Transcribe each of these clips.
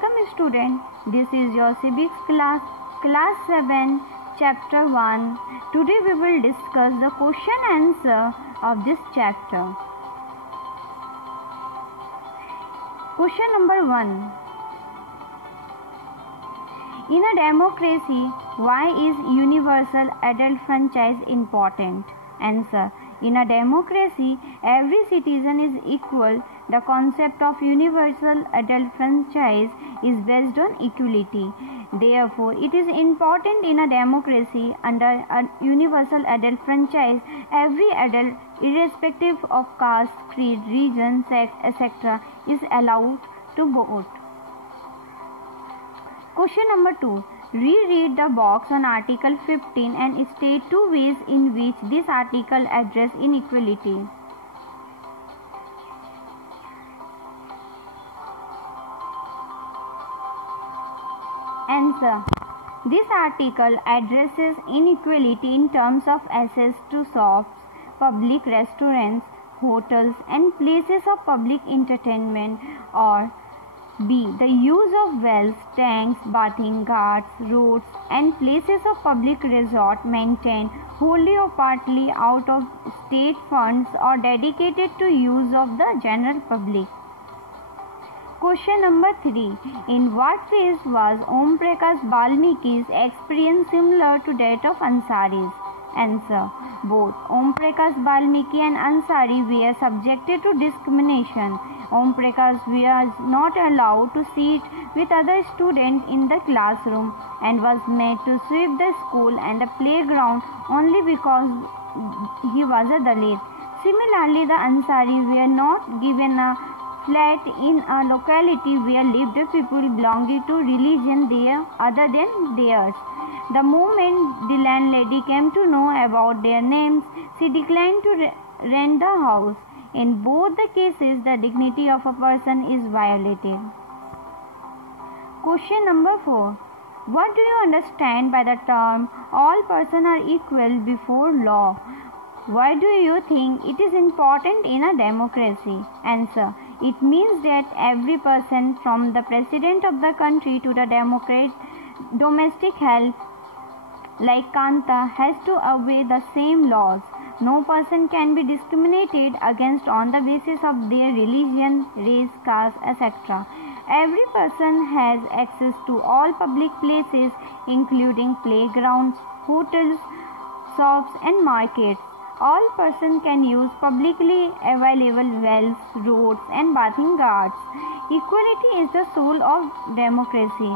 Welcome student, this is your civics class, class 7, chapter 1. Today we will discuss the question answer of this chapter. Question number 1. In a democracy, why is universal adult franchise important? Answer. In a democracy, every citizen is equal. The concept of universal adult franchise is based on equality. Therefore, it is important in a democracy under a universal adult franchise, every adult, irrespective of caste, creed, religion, sex, etc., is allowed to vote. Question number 2. Reread the box on Article 15 and state two ways in which this article addresses inequality. Answer. This article addresses inequality in terms of access to shops, public restaurants, hotels, and places of public entertainment, or B. The use of wells, tanks, bathing ghats, roads, and places of public resort maintained wholly or partly out of state funds or dedicated to use of the general public. Question number 3. In what ways was Om Prakash Valmiki's experience similar to that of Ansari's? Answer. Both Om Prakash Valmiki and Ansari were subjected to discrimination. Om Prakash was not allowed to sit with other students in the classroom and was made to sweep the school and the playground only because he was a Dalit. Similarly, the Ansari were not given a flat in a locality where lived people belonging to religion other than theirs. The moment the landlady came to know about their names, she declined to rent the house. In both the cases, the dignity of a person is violated. Question number 4. What do you understand by the term all persons are equal before law? Why do you think it is important in a democracy? Answer. It means that every person from the president of the country to the domestic help like Kanta has to obey the same laws. No person can be discriminated against on the basis of their religion, race, caste, etc. Every person has access to all public places including playgrounds, hotels, shops and markets. All persons can use publicly available wells, roads and bathing ghats. Equality is the soul of democracy.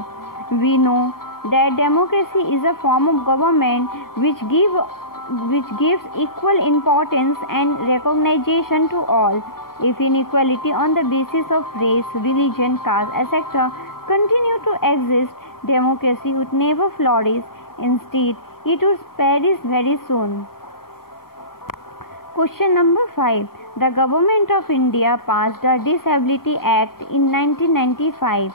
We know that democracy is a form of government which gives equal importance and recognition to all. If inequality on the basis of race, religion, caste, etc. continue to exist, democracy would never flourish. Instead, it would perish very soon. Question number 5. The Government of India passed the Disability Act in 1995.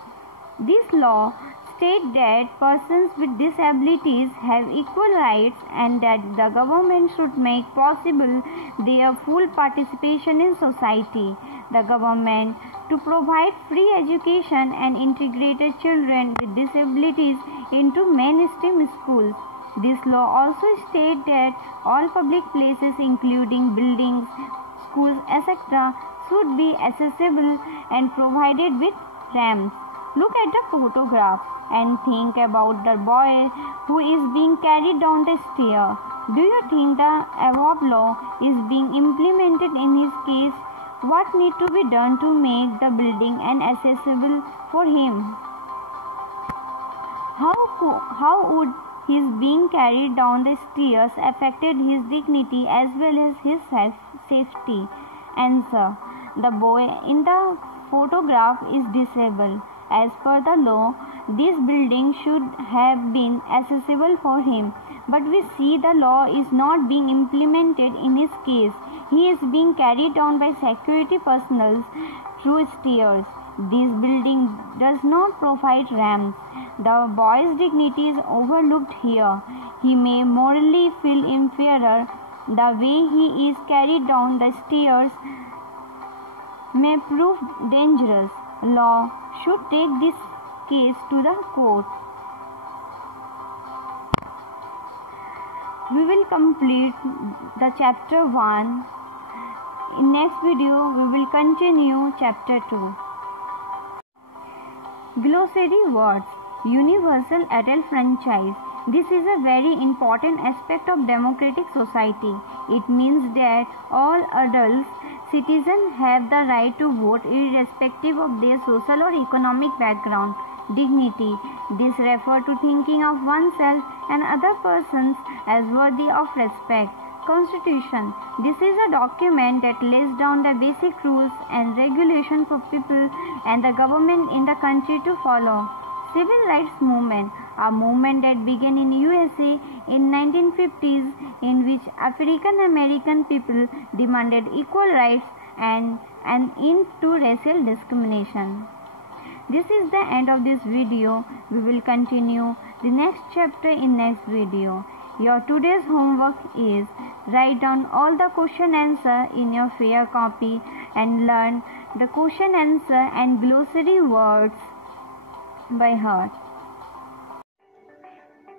This law states that persons with disabilities have equal rights and that the government should make possible their full participation in society. The government to provide free education and integrated children with disabilities into mainstream schools. This law also states that all public places including buildings, schools, etc. should be accessible and provided with ramps. Look at the photograph and think about the boy who is being carried down the stair. Do you think the above law is being implemented in his case? What needs to be done to make the building accessible for him? How would his being carried down the stairs affected his dignity as well as his safety? Answer. The boy in the photograph is disabled. As per the law, this building should have been accessible for him. But we see the law is not being implemented in his case. He is being carried down by security personnel through stairs. This building does not provide ramps. The boy's dignity is overlooked here. He may morally feel inferior. The way he is carried down the stairs may prove dangerous. Law should take this case to the court. We will complete the chapter 1. In next video, we will continue chapter 2. Glossary words. Universal adult franchise. This is a very important aspect of democratic society. It means that all adults citizens have the right to vote irrespective of their social or economic background. Dignity. This refers to thinking of oneself and other persons as worthy of respect. Constitution. This is a document that lays down the basic rules and regulations for people and the government in the country to follow. Civil rights movement, a movement that began in USA in 1950s, in which African American people demanded equal rights and an end to racial discrimination. This is the end of this video. We will continue the next chapter in next video. Your today's homework is write down all the question answer in your fair copy and learn the question answer and glossary words by heart.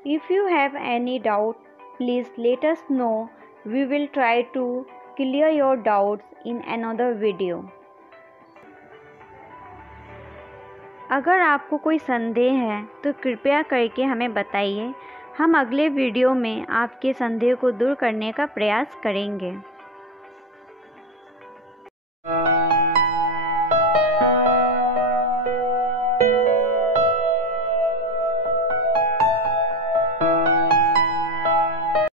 If you have any doubt, please let us know. We will try to clear your doubts in another video. अगर आपको कोई संदेह है तो कृपया करके हमें बताइए। हम अगले वीडियो में आपके संदेह को दूर करने का प्रयास करेंगे।